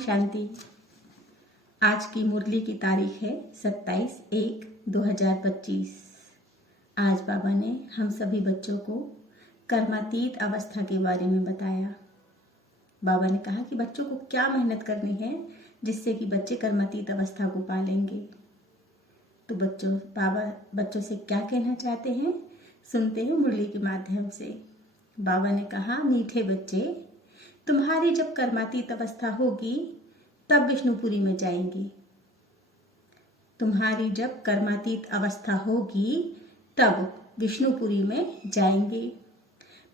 शांति। आज की मुरली की तारीख है 27/1/2025। आज बाबा ने हम सभी बच्चों को कर्मातीत अवस्था के बारे में बताया। बाबा ने कहा कि बच्चों को क्या मेहनत करनी है जिससे कि बच्चे कर्मातीत अवस्था को पालेंगे। तो बाबा बच्चों से क्या कहना चाहते हैं, सुनते हैं मुरली के माध्यम से। बाबा ने कहा, मीठे बच्चे, तुम्हारी जब कर्मातीत अवस्था होगी तब विष्णुपुरी में जाएंगी। तुम्हारी जब कर्मातीत अवस्था होगी तब विष्णुपुरी में जाएंगे।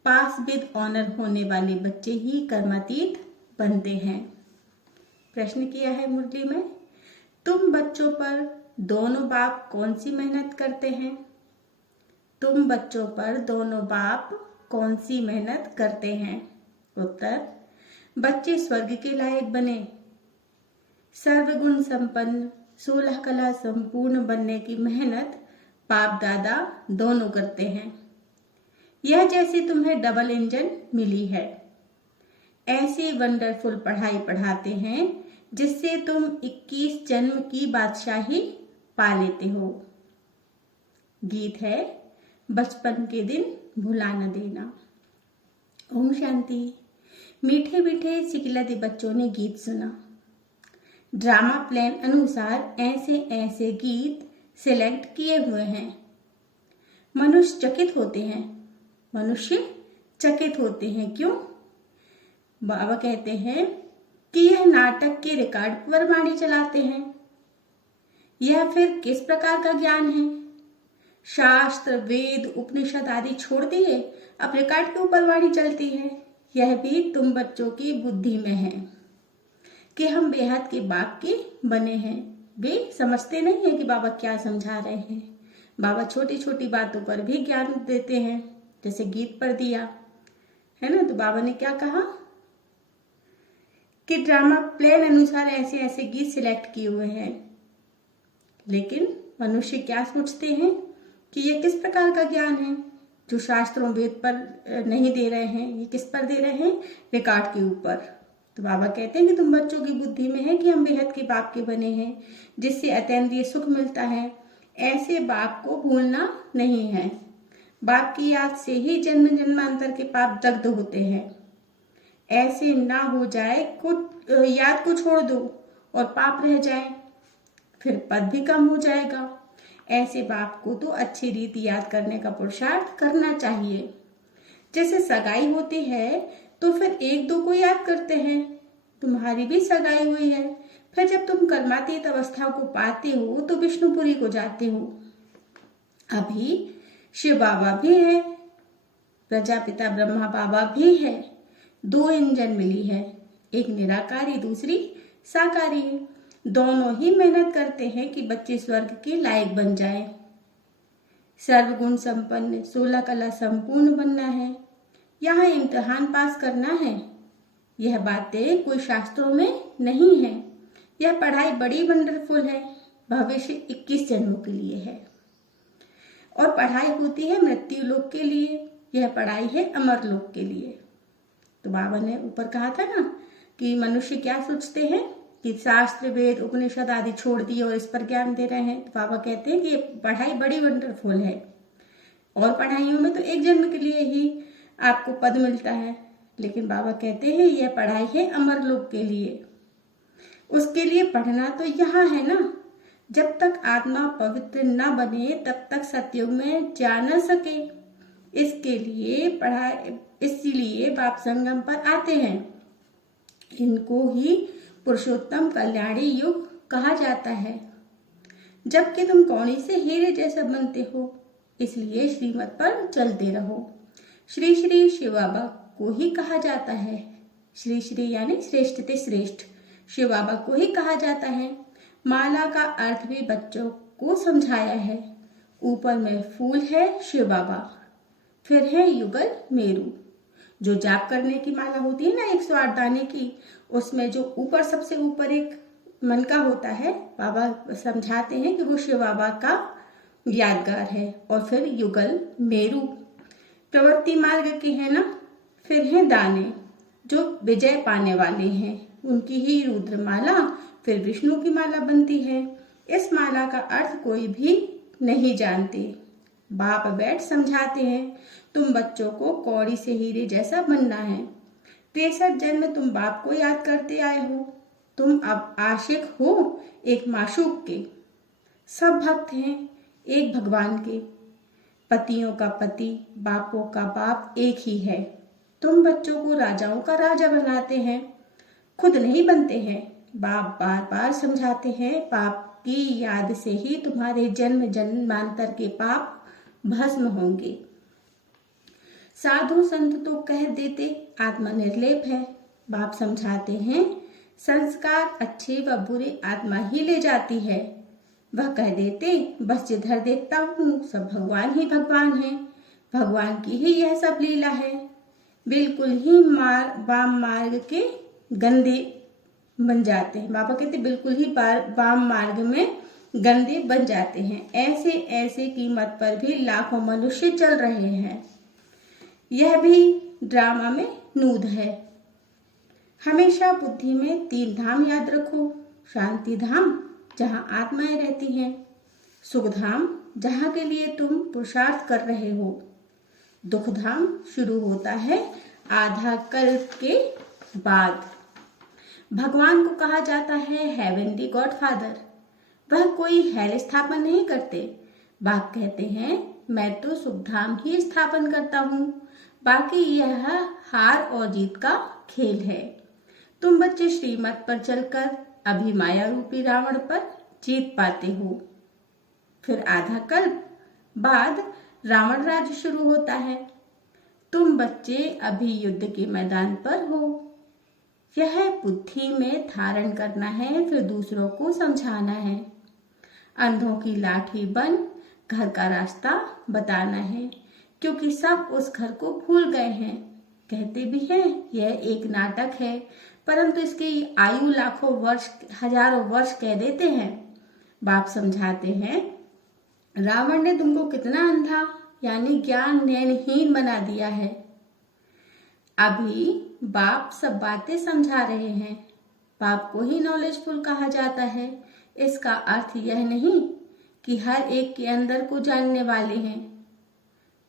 पास विद ऑनर होने वाले बच्चे ही कर्मातीत बनते हैं। प्रश्न किया है मुरली में, तुम बच्चों पर दोनों बाप कौन सी मेहनत करते हैं? तुम बच्चों पर दोनों बाप कौन सी मेहनत करते हैं? उत्तर, बच्चे स्वर्ग के लायक बने, सर्वगुण संपन्न, 16 कला संपूर्ण बनने की मेहनत बाप दादा दोनों करते हैं। यह जैसे तुम्हें डबल इंजन मिली है, ऐसी वंडरफुल पढ़ाई पढ़ाते हैं जिससे तुम 21 जन्म की बादशाही पा लेते हो। गीत है, बचपन के दिन भुला न देना। ओम शांति। मीठे मीठे सिकिलते बच्चों ने गीत सुना। ड्रामा प्लान अनुसार ऐसे ऐसे गीत सिलेक्ट किए हुए हैं। मनुष्य चकित होते हैं। क्यों? बाबा कहते हैं कि यह नाटक के रिकॉर्ड पर वाणी चलाते हैं। यह फिर किस प्रकार का ज्ञान है? शास्त्र, वेद, उपनिषद आदि छोड़ दिए अब रिकॉर्ड के ऊपर वाणी चलती है। यह भी तुम बच्चों की बुद्धि में है कि हम बेहद के बाप के बने हैं। वे समझते नहीं है कि बाबा क्या समझा रहे हैं। बाबा छोटी छोटी बातों पर भी ज्ञान देते हैं, जैसे गीत पर दिया है ना। तो बाबा ने क्या कहा कि ड्रामा प्लान अनुसार ऐसे ऐसे गीत सिलेक्ट किए हुए हैं, लेकिन मनुष्य क्या सोचते हैं कि ये किस प्रकार का ज्ञान है जो शास्त्रों वेद पर नहीं दे रहे हैं। ये किस पर दे रहे हैं? रिकॉर्ड के ऊपर। तो बाबा कहते हैं कि तुम बच्चों की बुद्धि में है कि हम बेहद के बाप के बने हैं, जिससे अतीन्द्रिय सुख मिलता है। ऐसे बाप को भूलना नहीं है। बाप की याद से ही जन्म जन्मांतर के पाप दग्ध होते हैं। ऐसे ना हो जाए याद को छोड़ दो और पाप रह जाए, फिर पद भी कम हो जाएगा। ऐसे बाप को तो अच्छी रीति याद करने का पुरुषार्थ करना चाहिए। जैसे सगाई होती है तो फिर एक दो को याद करते हैं। तुम्हारी भी सगाई हुई है, फिर जब तुम कर्मातीत अवस्था को पाते हो तो विष्णुपुरी को जाते हो। अभी शिव बाबा भी है, प्रजापिता ब्रह्मा बाबा भी है। 2 इंजन मिली है, एक निराकारी, दूसरी साकारी है। दोनों ही मेहनत करते हैं कि बच्चे स्वर्ग के लायक बन जाए। सर्वगुण संपन्न, 16 कला संपूर्ण बनना है, यहाँ इम्तिहान पास करना है। यह बातें कोई शास्त्रों में नहीं है। यह पढ़ाई बड़ी वंडरफुल है, भविष्य 21 जन्मों के लिए है। और पढ़ाई होती है मृत्यु लोक के लिए, यह पढ़ाई है अमर लोक के लिए। तो बाबा ने ऊपर कहा था ना कि मनुष्य क्या सोचते हैं कि शास्त्र, वेद, उपनिषद आदि छोड़ दिए और इस पर ज्ञान दे रहे हैं। तो बाबा कहते हैं कि ये पढ़ाई बड़ी वंडरफुल है, और पढ़ाइयों में तो एक जन्म के लिए ही आपको पद मिलता है, लेकिन बाबा कहते हैं यह पढ़ाई है अमर लोक के लिए। उसके लिए पढ़ना तो यहाँ है ना। जब तक आत्मा पवित्र न बने तब तक सतयुग में जा न सके। इसके लिए पढ़ाई, इसीलिए बाप संगम पर आते हैं। इनको ही पुरुषोत्तम कल्याणी युग कहा जाता है। जबकि तुम कौड़ी से हीरे जैसा बनते हो, इसलिए श्रीमत पर चलते रहो। श्री श्री शिव बाबा को ही कहा जाता है। श्री श्री यानी श्रेष्ठ ते श्रेष्ठ शिव बाबा को ही कहा जाता है। माला का अर्थ भी बच्चों को समझाया है। ऊपर में फूल है शिव बाबा, फिर है युगल मेरू। जो जाप करने की माला होती है ना 108 दाने की, उसमें जो ऊपर सबसे ऊपर एक मन का होता है, बाबा समझाते हैं कि वो शिव बाबा का यादगार है। और फिर युगल मेरू प्रवृत्ति मार्ग के है ना। फिर हैं दाने जो विजय पाने वाले हैं। उनकी ही रुद्रमाला फिर विष्णु की माला बनती है। इस माला का अर्थ कोई भी नहीं जानते। बाप बैठ समझाते हैं, तुम बच्चों को कौड़ी से हीरे जैसा बनना है। 63 जन्म तुम बाप को याद करते आए हो। तुम अब आशिक हो एक माशूक के। सब भक्त हैं एक भगवान के। पतियों का पति बापों का बाप एक ही है। तुम बच्चों को राजाओं का राजा बनाते हैं, खुद नहीं बनते हैं। बाप बार बार समझाते हैं, पाप की याद से ही तुम्हारे जन्म जन्मांतर के पाप भस्म होंगे। साधु संत तो कह देते आत्मा निर्लेप है। बाप समझाते हैं, संस्कार अच्छे व बुरे आत्मा ही ले जाती है। वह कह देते, बस जिधर देखता हूँ सब भगवान ही भगवान है, भगवान की ही यह सब लीला है। बिल्कुल ही वाम मार्ग के गंदे बन जाते हैं। बाबा कहते बिल्कुल ही वाम मार्ग में गंदे बन जाते हैं। ऐसे ऐसे कीमत पर भी लाखों मनुष्य चल रहे हैं। यह भी ड्रामा में नूद है। हमेशा बुद्धि में 3 धाम याद रखो। शांति धाम जहाँ आत्माएं रहती हैं, सुख धाम जहाँ के लिए तुम पुरुषार्थ कर रहे हो, दुख धाम शुरू होता है आधा कल्प के बाद। भगवान को कहा जाता है हेवनली गॉडफादर। वह कोई हेल स्थापन नहीं करते। बाप कहते हैं, मैं तो सुख धाम ही स्थापन करता हूँ, बाकी यह हार और जीत का खेल है। तुम बच्चे श्रीमत पर चलकर अभी माया रूपी रावण पर जीत पाते हो। फिर आधा कल्प बाद रावण राज्य शुरू होता है। तुम बच्चे अभी युद्ध के मैदान पर हो। यह बुद्धि में धारण करना है, फिर दूसरों को समझाना है। अंधों की लाठी बन घर का रास्ता बताना है, क्योंकि सब उस घर को भूल गए हैं। कहते भी हैं यह एक नाटक है, परंतु इसकी आयु लाखों वर्ष हजारों वर्ष कह देते हैं। बाप समझाते हैं, रावण ने तुमको कितना अंधा यानी ज्ञान नयनहीन बना दिया है। अभी बाप सब बातें समझा रहे हैं। बाप को ही नॉलेजफुल कहा जाता है। इसका अर्थ यह नहीं कि हर एक के अंदर को जानने वाले हैं।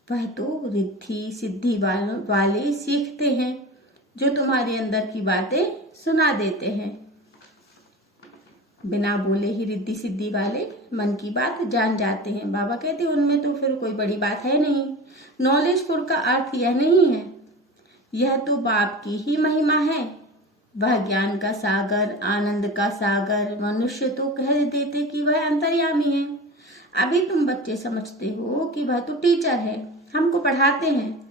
वह तो रिद्धि सिद्धि वाले सीखते हैं, जो तुम्हारे अंदर की बातें सुना देते हैं। बिना बोले ही रिद्धि सिद्धि वाले मन की बात जान जाते हैं। बाबा कहते हैं उनमें तो फिर कोई बड़ी बात है नहीं। नॉलेजफुल का अर्थ यह नहीं है। यह तो बाप की ही महिमा है। वह ज्ञान का सागर, आनंद का सागर। मनुष्य तो कह देते कि वह अंतर्यामी है। अभी तुम बच्चे समझते हो कि वह तो टीचर है, हमको पढ़ाते हैं।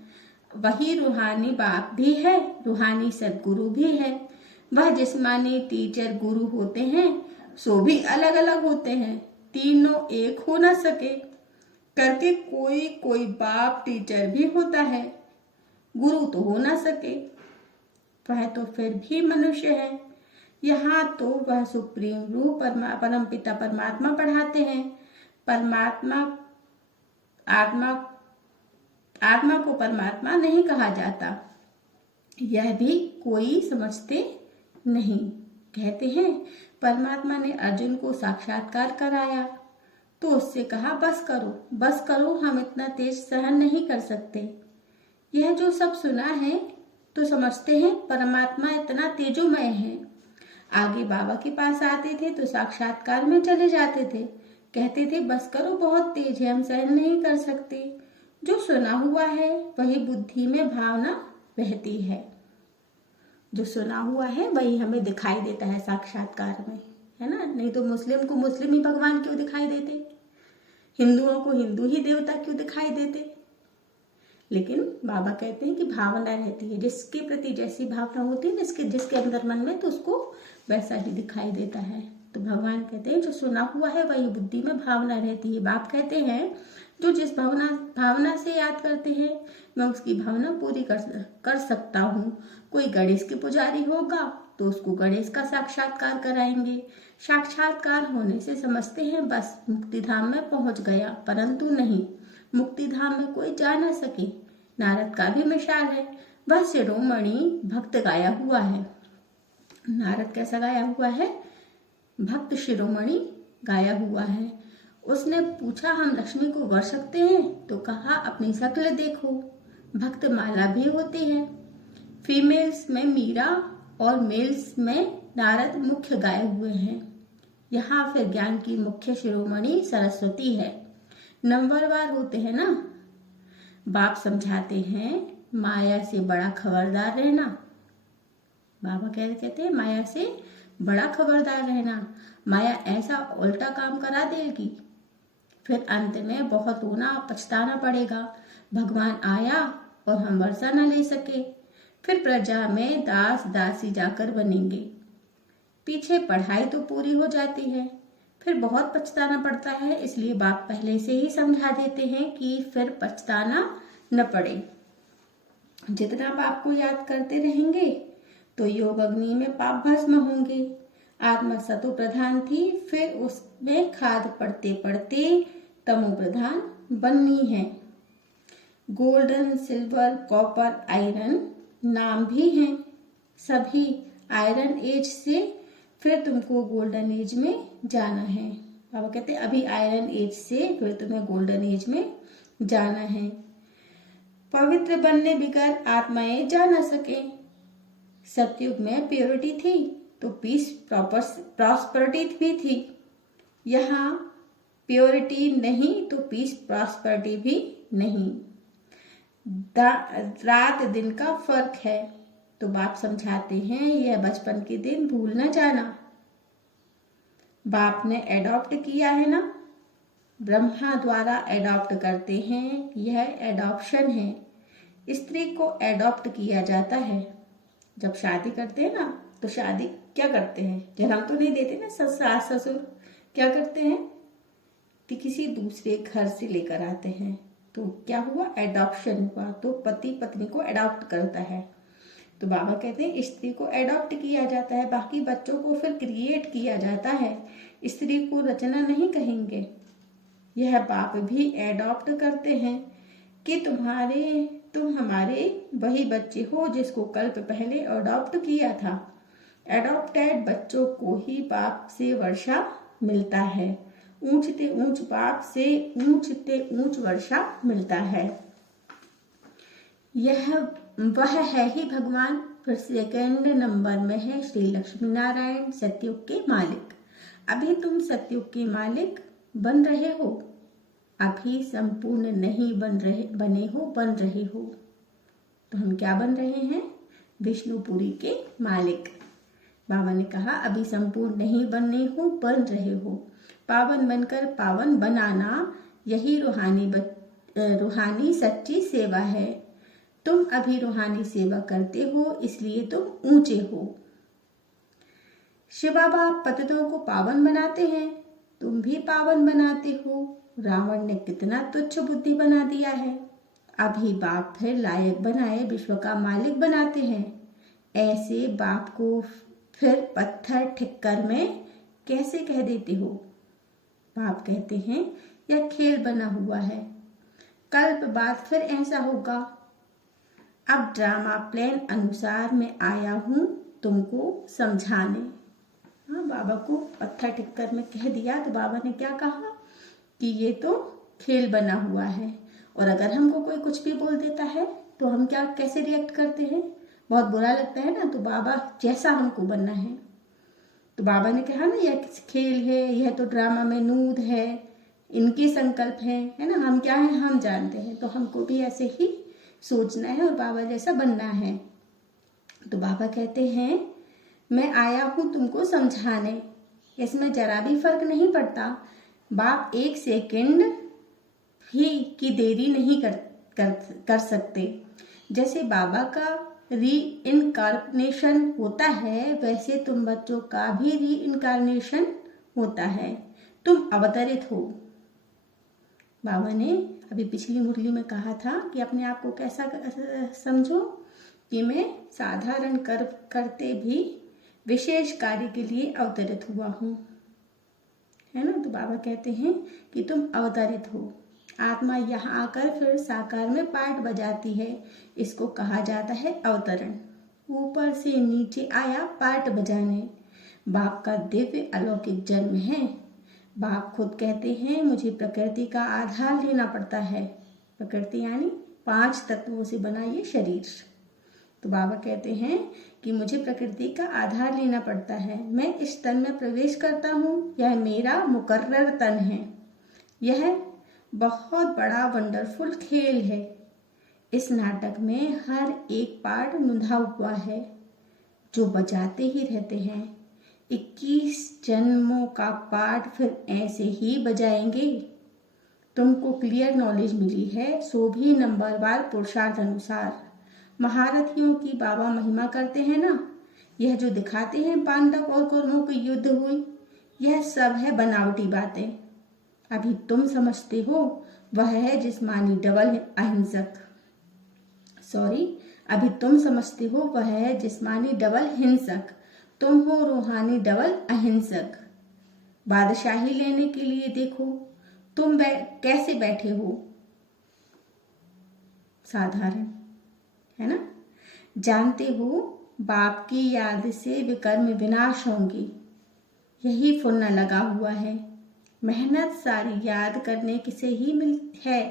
वही रूहानी बाप भी है, रूहानी सदगुरु भी है। वह जिस्मानी टीचर गुरु होते हैं, सो भी अलग अलग होते हैं। तीनों एक हो न सके करके कोई बाप टीचर भी होता है, गुरु तो हो ना सके। वह तो फिर भी मनुष्य है। यहाँ तो वह सुप्रीम रूप परम पिता परमात्मा पढ़ाते हैं। परमात्मा आत्मा को परमात्मा नहीं कहा जाता, यह भी कोई समझते नहीं। कहते हैं परमात्मा ने अर्जुन को साक्षात्कार कराया तो उससे कहा बस करो, हम इतना तेज सहन नहीं कर सकते। यह जो सब सुना है तो समझते हैं परमात्मा इतना तेजोमय है। आगे बाबा के पास आते थे तो साक्षात्कार में चले जाते थे, कहते थे बस करो, बहुत तेज है, हम सहन नहीं कर सकते। जो सुना हुआ है वही बुद्धि में भावना बहती है। जो सुना हुआ है वही हमें दिखाई देता है साक्षात्कार में, है ना। नहीं तो मुस्लिम को मुस्लिम ही भगवान क्यों दिखाई देते, हिंदुओं को हिंदू ही देवता क्यों दिखाई देते। लेकिन बाबा कहते हैं कि भावना रहती है, जिसके प्रति जैसी भावना होती है जिसके अंदर मन में, तो उसको वैसा ही दिखाई देता है। तो भगवान कहते हैं जो सुना हुआ है वही बुद्धि में भावना रहती है। बाप कहते हैं जो जिस भावना से याद करते हैं मैं उसकी भावना पूरी कर सकता हूँ। कोई गणेश के पुजारी होगा तो उसको गणेश का साक्षात्कार कराएंगे। साक्षात्कार होने से समझते हैं बस मुक्ति धाम में पहुंच गया, परंतु नहीं, मुक्ति धाम में कोई जा न सके। नारद का भी मिसाल है, वह शिरोमणि भक्त गाया हुआ है। नारद कैसा गाया हुआ है? भक्त शिरोमणि गाया हुआ है। उसने पूछा हम लक्ष्मी को वर सकते हैं? तो कहा अपनी शक्ल देखो। भक्त माला भी होती है। फीमेल्स में मीरा और मेल्स में नारद मुख्य गाए हुए हैं। यहाँ फिर ज्ञान की मुख्य शिरोमणि सरस्वती है। नंबरवार होते हैं ना। बाप समझाते हैं माया से बड़ा खबरदार रहना। बाबा कहते हैं माया से बड़ा खबरदार रहना। माया ऐसा उल्टा काम करा देगी, फिर अंत में बहुत रोना पछताना पड़ेगा। भगवान आया और हम वर्षा न ले सके, फिर प्रजा में दास दासी जाकर बनेंगे। पीछे पढ़ाई तो पूरी हो जाती है, फिर बहुत पछताना पड़ता है। इसलिए बाप पहले से ही समझा देते हैं कि फिर पछताना न पड़े। जितना बाप को याद करते रहेंगे तो योग अग्नि में पाप भस्म होंगे। आत्मा सतो प्रधान थी, फिर उसमें खाद पड़ते पड़ते तमो प्रधान बननी है। गोल्डन, सिल्वर, कॉपर, आयरन नाम भी हैं। सभी आयरन एज से फिर तुमको गोल्डन एज में जाना है। बाबा कहते हैं अभी आयरन एज से फिर तुम्हें गोल्डन एज में जाना है। पवित्र बनने बिगर आत्माएं जा न सके। सतयुग में प्योरिटी थी तो पीस प्रॉस्पेरिटी भी थी। यहाँ प्योरिटी नहीं तो पीस प्रॉस्पेरिटी भी नहीं। रात दिन का फर्क है। तो बाप समझाते हैं यह बचपन के दिन भूल न जाना। बाप ने एडॉप्ट किया है ना, ब्रह्मा द्वारा एडॉप्ट करते हैं, यह एडॉप्शन है। स्त्री को एडॉप्ट किया जाता है। जब शादी करते हैं ना तो शादी क्या करते हैं, जन्म तो नहीं देते ना। सास ससुर क्या करते हैं कि किसी दूसरे घर से लेकर आते हैं। तो क्या हुआ, एडॉप्शन हुआ। तो पति पत्नी को एडॉप्ट करता है। तो बाबा कहते हैं स्त्री को एडॉप्ट किया जाता है, बाकी बच्चों को फिर क्रिएट किया जाता है। स्त्री को रचना नहीं कहेंगे। यह बाप भी एडॉप्ट करते हैं कि तुम हमारे वही बच्चे हो जिसको कल्प पहले अडॉप्ट किया था। एडॉप्टेड बच्चों को ही बाप से वर्षा मिलता है। ऊंचते ऊंच बाप से ऊंचते ऊंच वर्षा मिलता है। वह है ही भगवान। फिर सेकंड नंबर में है श्री लक्ष्मी नारायण, सतयुग के मालिक। अभी तुम सतयुग के मालिक बन रहे हो, अभी संपूर्ण नहीं बन रहे हो। तो हम क्या बन रहे हैं, विष्णुपुरी के मालिक। बाबा ने कहा अभी संपूर्ण नहीं बन रहे हो। पावन बनकर पावन बनाना, यही रूहानी सच्ची सेवा है। तुम अभी रूहानी सेवा करते हो, इसलिए तुम ऊंचे हो। शिव बाबा पतितों को पावन बनाते हैं, तुम भी पावन बनाते हो। रावण ने कितना तुच्छ बुद्धि बना दिया है, अभी बाप फिर लायक बनाए विश्व का मालिक बनाते हैं। ऐसे बाप को फिर पत्थर ठिक्कर में कैसे कह देते हो। बाप कहते हैं यह खेल बना हुआ है, कल्प बाद फिर ऐसा होगा। अब ड्रामा प्लान अनुसार मैं आया हूं तुमको समझाने। हाँ, बाबा को पत्थर ठिक्कर में कह दिया तो बाबा ने क्या कहा कि ये तो खेल बना हुआ है। और अगर हमको कोई कुछ भी बोल देता है तो हम कैसे रिएक्ट करते हैं, बहुत बुरा लगता है ना। तो बाबा जैसा हमको बनना है। तो बाबा ने कहा ना यह खेल है, यह तो ड्रामा में नूद है, इनके संकल्प है ना। हम क्या है हम जानते हैं, तो हमको भी ऐसे ही सोचना है और बाबा जैसा बनना है। तो बाबा कहते हैं मैं आया हूं तुमको समझाने, इसमें जरा भी फर्क नहीं पड़ता। बाप एक सेकंड भी की देरी नहीं कर सकते। जैसे बाबा का री इनकारनेशन होता है, वैसे तुम बच्चों का भी री इनकारनेशन होता है। तुम अवतरित हो। बाबा ने अभी पिछली मुरली में कहा था कि अपने आप को कैसा समझो कि मैं साधारण कर्म करते भी विशेष कार्य के लिए अवतरित हुआ हूँ, है ना। तो बाबा कहते हैं कि तुम अवतरित हो। आत्मा यहाँ आकर फिर साकार में पार्ट बजाती है, इसको कहा जाता है अवतरण। ऊपर से नीचे आया पार्ट बजाने। बाप का दिव्य अलौकिक जन्म है। बाप खुद कहते हैं मुझे प्रकृति का आधार लेना पड़ता है। प्रकृति यानी 5 तत्वों से बना ये शरीर। तो बाबा कहते हैं कि मुझे प्रकृति का आधार लेना पड़ता है। मैं इस तन में प्रवेश करता हूँ, यह मेरा मुकर्रर तन है। यह बहुत बड़ा वंडरफुल खेल है। इस नाटक में हर एक पार्ट नुधा हुआ है, जो बजाते ही रहते हैं। 21 जन्मों का पार्ट फिर ऐसे ही बजाएंगे। तुमको क्लियर नॉलेज मिली है, सो भी नंबरवार पुरुषार्थ अनुसार। महारथियों की बाबा महिमा करते हैं ना, यह जो दिखाते हैं पांडव और कौरवों की युद्ध हुई, यह सब है बनावटी बातें। अभी तुम समझते हो वह है जिस्मानी डबल अहिंसक। अभी तुम समझते हो वह है जिस्मानी डबल हिंसक। तुम हो रूहानी डबल अहिंसक। बादशाही लेने के लिए देखो तुम कैसे बैठे हो, साधारण, है ना। जानते हो बाप की याद से विकर्म विनाश होंगे, यही फुन्ना लगा हुआ है। मेहनत सारी याद करने से ही है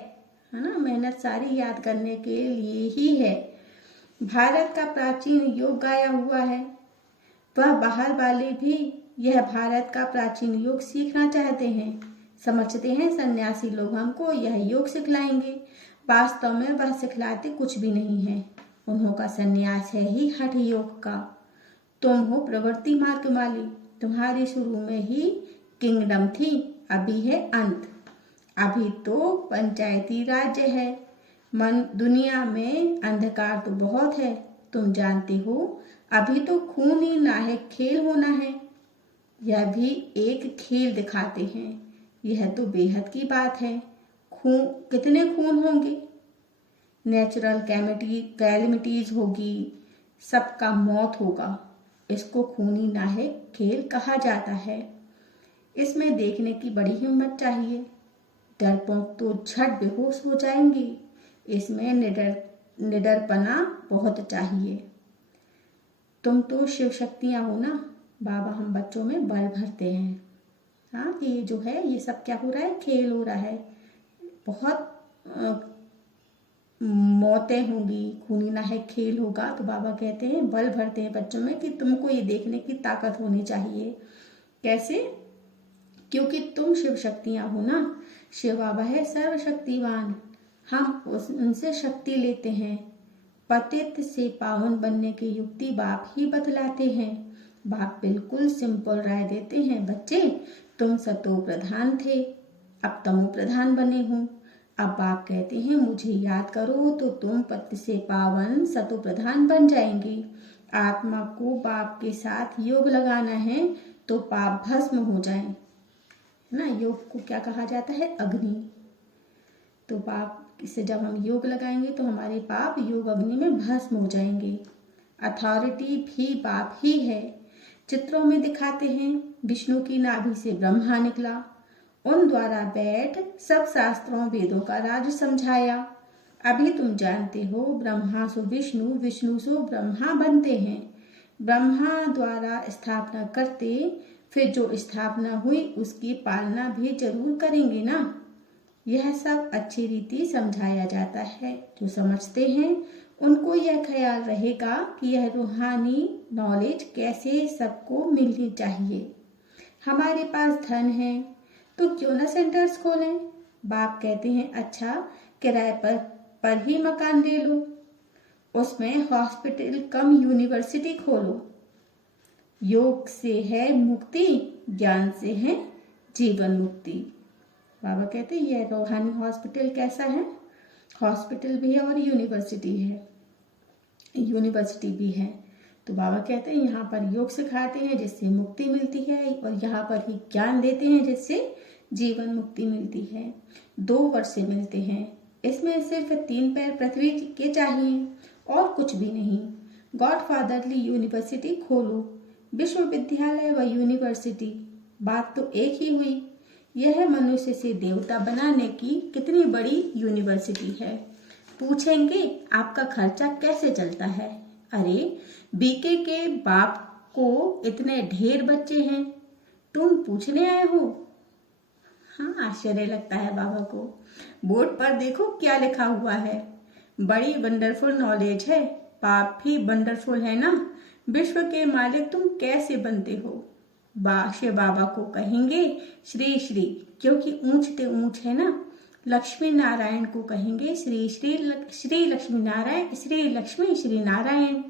ना। मेहनत सारी याद करने के लिए ही है। भारत का प्राचीन योग गाया हुआ है। वह बाहर वाले भी यह भारत का प्राचीन योग सीखना चाहते हैं। समझते हैं सन्यासी लोग हमको यह योग सिखलाएंगे। वास्तव में वह सिखलाते कुछ भी नहीं है। उन्हों का सन्यास है ही हठ योग का। तुम हो प्रवृत्ति मार्ग वाली। तुम्हारी शुरू में ही किंगडम थी, अभी है अंत। अभी तो पंचायती राज्य है। मन दुनिया में अंधकार तो बहुत है, तुम जानते हो। अभी तो खून ही नाहक खेल होना है। यह भी एक खेल दिखाते हैं। यह तो बेहद की बात है। खून, कितने खून होंगे। नेचुरल कैलेमिटीज होगी, सबका मौत होगा। इसको खूनी नाहक खेल कहा जाता है। इसमें देखने की बड़ी हिम्मत चाहिए। डरपोक तो झट बेहोश हो जाएंगे। इसमें निडरपना बहुत चाहिए। तुम तो शिव शक्तियां हो ना। बाबा हम बच्चों में बल भरते हैं। हाँ, कि ये जो है ये सब क्या हो रहा है, खेल हो रहा है। बहुत मौतें होंगी, खूनी नाहक खेल होगा। तो बाबा कहते हैं बल भरते हैं बच्चों में कि तुमको ये देखने की ताकत होनी चाहिए। कैसे? क्योंकि तुम शिव शक्तियां हो ना। शिव बाबा है सर्वशक्तिवान। हम उनसे शक्ति लेते हैं। पतित से पावन बनने की युक्ति बाप ही बतलाते हैं। बाप बिल्कुल सिंपल राय देते हैं, बच्चे तुम सतो प्रधान थे, अब तमो प्रधान बने हो। अब बाप कहते हैं मुझे याद करो तो तुम पति से पावन सतो प्रधान बन जाएंगे। आत्मा को बाप के साथ योग लगाना है तो पाप भस्म हो जाए, है ना। योग को क्या कहा जाता है, अग्नि। तो पाप से जब हम योग लगाएंगे तो हमारे पाप योग अग्नि में भस्म हो जाएंगे। अथॉरिटी भी बाप ही है। चित्रों में दिखाते हैं विष्णु की नाभि से ब्रह्मा निकला। उन द्वारा बैठ सब शास्त्रों वेदों का राज समझाया। अभी तुम जानते हो ब्रह्मा सो विष्णु, विष्णु सो ब्रह्मा बनते हैं। ब्रह्मा द्वारा स्थापना करते, फिर जो स्थापना हुई उसकी पालना भी जरूर करेंगे ना। यह सब अच्छी रीति समझाया जाता है। जो समझते हैं उनको यह ख्याल रहेगा कि यह रूहानी नॉलेज कैसे सबको मिलनी चाहिए। हमारे पास धन है तो क्यों ना सेंटर्स खोलें। बाप कहते हैं अच्छा किराए पर ही मकान ले लो, उसमें हॉस्पिटल कम यूनिवर्सिटी खोलो। योग से है मुक्ति, ज्ञान से है जीवन मुक्ति। बाबा कहते हैं यह रूहानी हॉस्पिटल कैसा है, हॉस्पिटल भी है और यूनिवर्सिटी भी है। तो बाबा कहते हैं यहाँ पर योग सिखाते हैं जिससे मुक्ति मिलती है, और यहाँ पर ही ज्ञान देते हैं जिससे जीवन मुक्ति मिलती है। 2 वर्ष से मिलते हैं। इसमें सिर्फ 3 पैर पृथ्वी के चाहिए और कुछ भी नहीं। गॉडफादरली यूनिवर्सिटी खोलो, विश्वविद्यालय व यूनिवर्सिटी, बात तो एक ही हुई। यह मनुष्य से देवता बनाने की कितनी बड़ी यूनिवर्सिटी है। पूछेंगे आपका खर्चा कैसे चलता है। अरे, बीके के बाप को इतने ढेर बच्चे हैं, तुम पूछने आए हो? हाँ, आश्चर्य लगता है बाबा को। बोर्ड पर देखो क्या लिखा हुआ है। बड़ी वंडरफुल नॉलेज है। बाप भी वंडरफुल है ना। विश्व के मालिक तुम कैसे बनते हो? शिव बाबा को कहेंगे श्री श्री, क्योंकि ऊंच ते ऊंच है ना। लक्ष्मी नारायण को कहेंगे श्री श्री श्री लक्ष्मी नारायण, श्री लक्ष्मी श्री नारायण।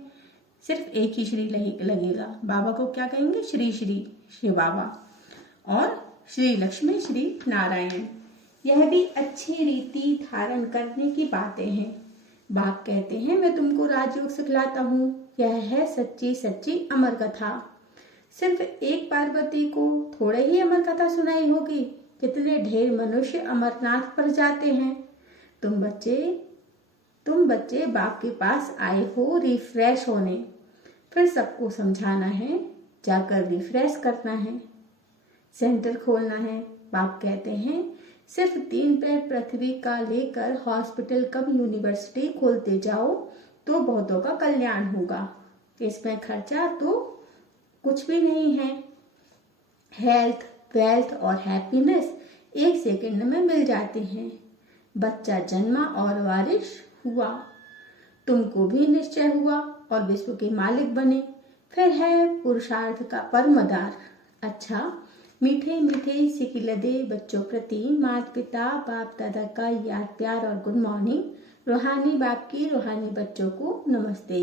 सिर्फ एक ही श्री लगेगा। बाबा को क्या कहेंगे? श्री श्री शिव बाबा और श्री लक्ष्मी श्री नारायण। यह भी अच्छी रीति धारण करने की बातें हैं। बाप कहते हैं मैं तुमको राजयोग सिखलाता हूँ। यह है सच्ची सच्ची अमर कथा। सिर्फ एक पार्वती को थोड़े ही अमर कथा सुनाई होगी। कितने ढेर मनुष्य अमरनाथ पर जाते हैं। तुम बच्चे बाप के पास आए हो रिफ्रेश होने। फिर सबको समझाना है, जाकर रिफ्रेश करना है, सेंटर खोलना है। बाप कहते हैं सिर्फ 3 पैर पृथ्वी का लेकर हॉस्पिटल कम यूनिवर्सिटी खोलते जाओ तो बहुतों का कल्याण होगा। इसमें खर्चा तो कुछ भी नहीं है। हेल्थ, वेल्थ और हैप्पीनेस 1 सेकंड में मिल जाते हैं। बच्चा जन्मा और वारिश हुआ, तुमको भी निश्चय हुआ और विश्व के मालिक बने। फिर है पुरुषार्थ का परमदार। अच्छा, मीठे मीठे सिकिलदे बच्चों प्रति माता पिता बाप दादा का याद प्यार और गुड मॉर्निंग। रूहानी बाप की रूहानी बच्चों को नमस्ते।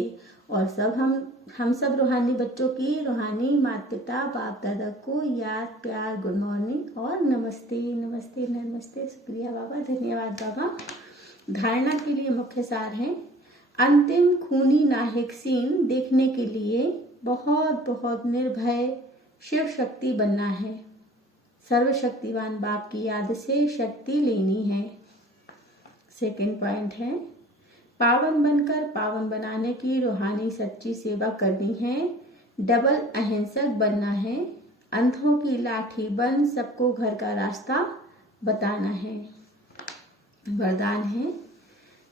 और हम सब रूहानी बच्चों की रूहानी माता पिता बाप दादा को याद प्यार गुड मॉर्निंग और नमस्ते नमस्ते नमस्ते। शुक्रिया बाबा, धन्यवाद बाबा। धारणा के लिए मुख्य सार है, अंतिम खूनी नाहिक सीन देखने के लिए बहुत बहुत निर्भय शिव शक्ति बनना है। सर्वशक्तिवान बाप की याद से शक्ति लेनी है। सेकंड पॉइंट है, पावन बनकर पावन बनाने की रूहानी सच्ची सेवा करनी है। डबल अहिंसक बनना है। अंधों की लाठी बन सबको घर का रास्ता बताना है। वरदान है,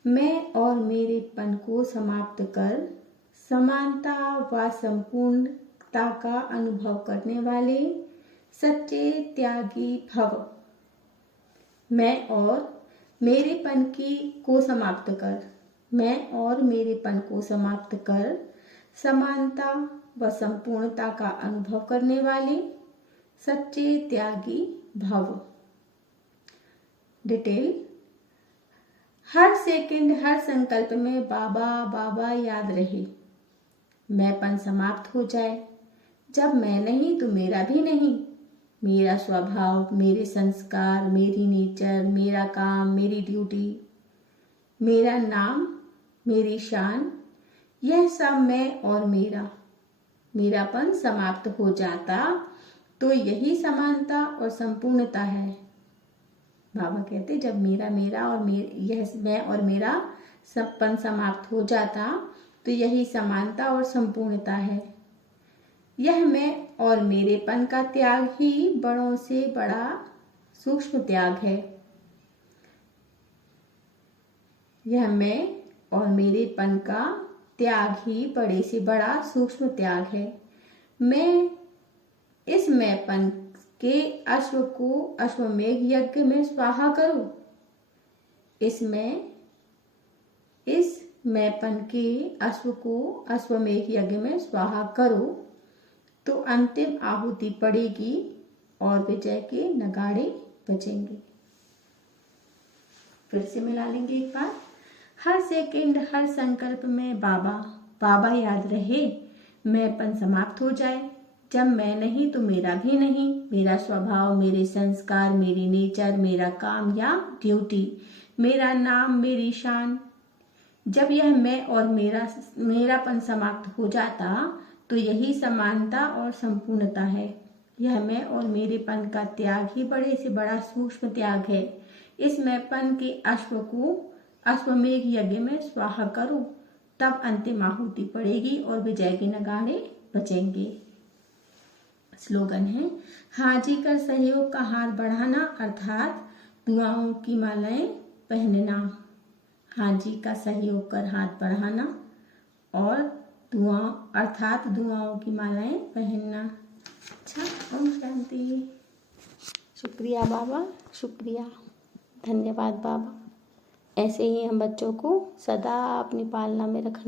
मैं और मेरेपन को समाप्त कर समानता व संपूर्णता का अनुभव करने वाले सच्चे त्यागी भव। मैं और मेरेपन को समाप्त कर, मैं और मेरेपन को समाप्त कर समानता व संपूर्णता का अनुभव करने वाले सच्चे त्यागी भव। डिटेल, हर सेकंड हर संकल्प में बाबा बाबा याद रहे। मैंपन समाप्त हो जाए। जब मैं नहीं तो मेरा भी नहीं। मेरा स्वभाव, मेरे संस्कार, मेरी नेचर, मेरा काम, मेरी ड्यूटी, मेरा नाम, मेरी शान, यह सब मैं और मेरापन समाप्त हो जाता तो यही समानता और संपूर्णता है। बाबा कहते जब मेरा और यह मैं और मेरा सबपन समाप्त हो जाता तो यही समानता और संपूर्णता है। यह मैं और मेरेपन का त्याग ही बड़ों से बड़ा सूक्ष्म त्याग है। यह मैं और मेरेपन का त्याग ही बड़े से बड़ा सूक्ष्म त्याग है। मैं इस मैंपन के अश्व को अश्वमेघ यज्ञ में स्वाहा करूं। इस मैंपन के अश्व को अश्वमेघ यज्ञ में स्वाहा करो तो अंतिम आहुति पड़ेगी और विजय के नगाड़े बजेंगे। फिर से मिला लेंगे एक बार। हर सेकंड हर संकल्प में बाबा बाबा याद रहे। मैंपन समाप्त हो जाए। जब मैं नहीं तो मेरा भी नहीं। मेरा स्वभाव, मेरे संस्कार, मेरी नेचर, मेरा काम या ड्यूटी, मेरा नाम, मेरी शान, जब यह मैं और मेरापन समाप्त हो जाता तो यही समानता और संपूर्णता है। यह मैं और मेरेपन का त्याग ही बड़े से बड़ा सूक्ष्म त्याग है। इस मैंपन के अश्व को अश्वमेघ यज्ञ में स्वाहा करो, तब अंतिम आहुति पड़ेगी और विजय के नगाड़े बजेंगे। स्लोगन है, हाजी कर सहयोग का हाथ बढ़ाना अर्थात दुआओं की मालाएं पहनना। हाजी का सहयोग कर हाथ बढ़ाना और दुआ अर्थात दुआओं की मालाएं पहनना। अच्छा, ओम शांति। शुक्रिया बाबा, शुक्रिया, धन्यवाद बाबा। ऐसे ही हम बच्चों को सदा अपनी पालना में रखना।